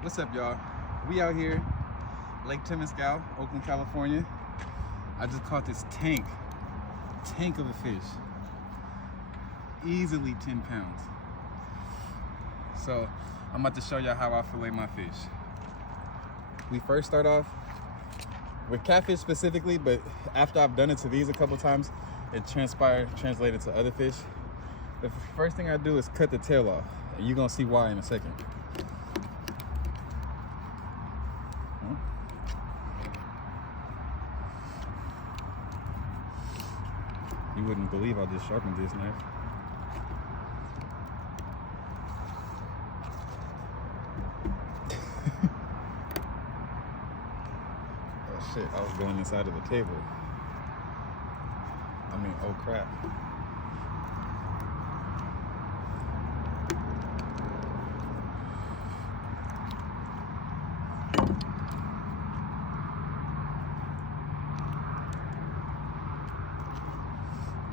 What's up, y'all? We out here, Lake Temescal, Oakland, California. I just caught this tank of a fish. Easily 10 pounds. So I'm about to show y'all how I fillet my fish. We first start off with catfish specifically, but after I've done it to these a couple times, it translated to other fish. The first thing I do is cut the tail off, and you're gonna see why in a second. You wouldn't believe I just sharpened this knife. Oh shit, I was going inside of the table. Oh crap.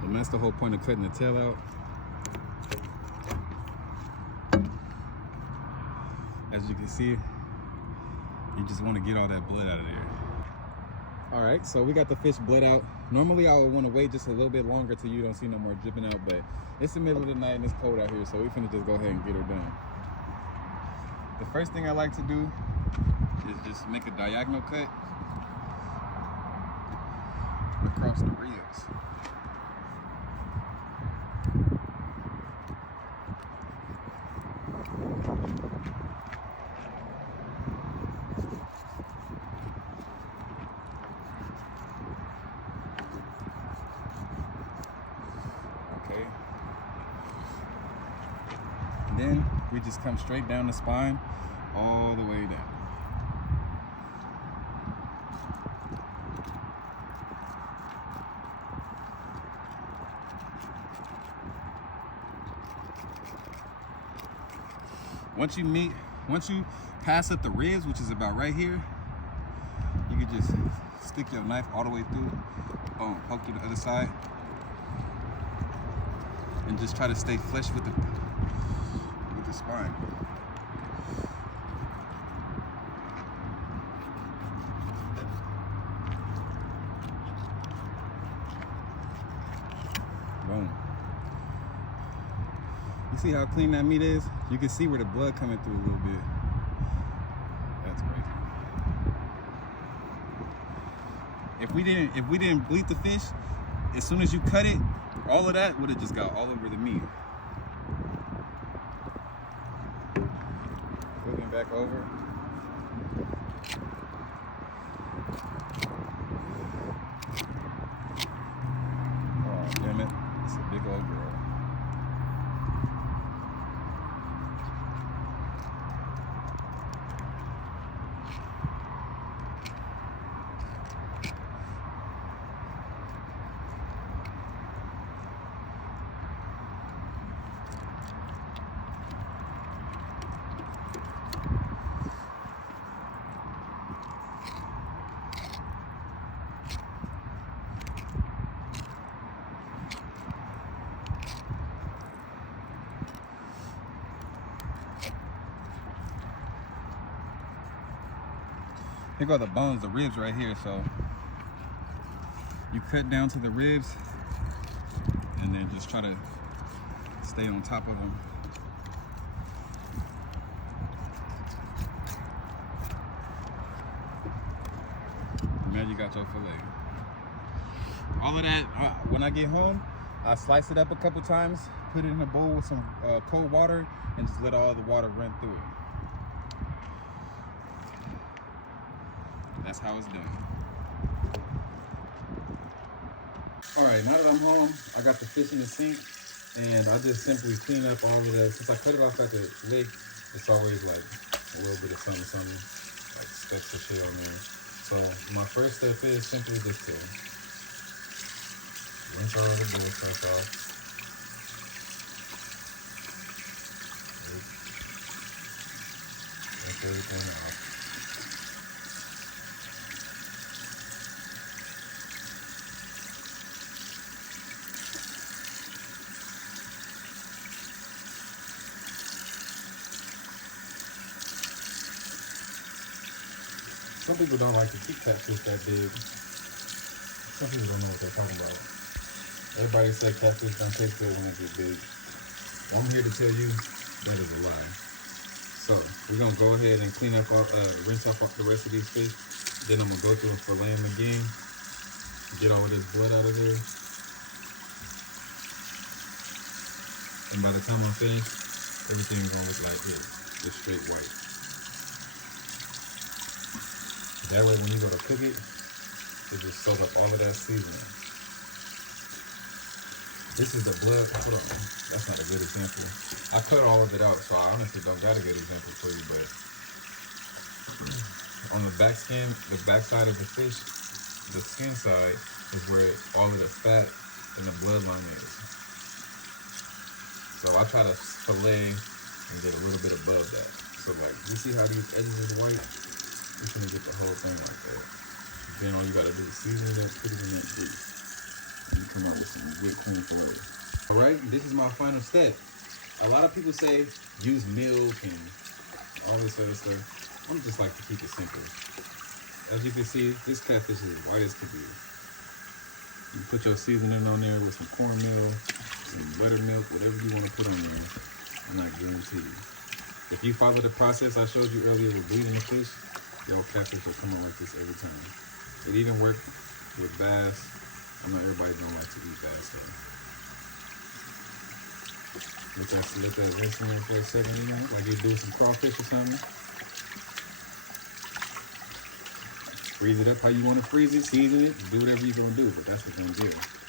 And that's the whole point of cutting the tail out. As you can see, you just want to get all that blood out of there. All right, so we got the fish bled out. Normally I would want to wait just a little bit longer till you don't see no more dripping out, but it's the middle of the night and it's cold out here, so we finna just go ahead and get her done. The first thing I like to do is just make a diagonal cut across the ribs. Okay. Then we just come straight down the spine all the way down. Once you pass up the ribs, which is about right here, you can just stick your knife all the way through, boom, poke through the other side, and just try to stay flush with the spine. Boom. You see how clean that meat is? You can see where the blood coming through a little bit. That's crazy. If we didn't bleed the fish, as soon as you cut it, all of that would have just got all over the meat. Flipping back over. Oh damn it! It's a big old girl. Here go the bones, the ribs right here. So you cut down to the ribs and then just try to stay on top of them. Now you got your fillet. All of that, when I get home, I slice it up a couple times, put it in a bowl with some cold water, and just let all the water run through it. That's how it's done. All right, now that I'm home, I got the fish in the sink, and I just simply clean up all of that. Since I cut it off at the lake, it's always like a little bit of something, like specks of shit on there. So my first step is simply just to rinse all of the blood stuff off. Rinse everything off. Some people don't like to keep catfish that big. Some people don't know what they're talking about. Everybody say catfish don't taste good when they get big. Well, I'm here to tell you that is a lie. So we're gonna go ahead and clean up all, rinse off the rest of these fish. Then I'm gonna go through and fillet them again. Get all of this blood out of there. And by the time I'm finished, everything's gonna look like this, just straight white. That way when you go to cook it, it just soaks up all of that seasoning. This is the blood, hold on, that's not a good example. I cut all of it out, so I honestly don't got a good example for you, but on the back skin, the back side of the fish, the skin side is where all of the fat and the bloodline is. So I try to fillet and get a little bit above that. So like, you see how these edges is white? You're gonna get the whole thing like that. Then all you gotta do is season that, put it in that grease. And you come out with some good clean fillet. All right, this is my final step. A lot of people say use milk and all this other stuff. I'm just like to keep it simple. As you can see, this catfish is white as could be. You put your seasoning on there with some cornmeal, some buttermilk, whatever you want to put on there, and I guarantee you. If you follow the process I showed you earlier with bleeding the fish, your catfish will come out like this every time. It even worked with bass. I know everybody don't like to eat bass though. Let that rinse in there for a second, you know, like you do some crawfish or something. Freeze it up how you want to freeze it, season it, do whatever you're gonna do, but that's what's gonna give it.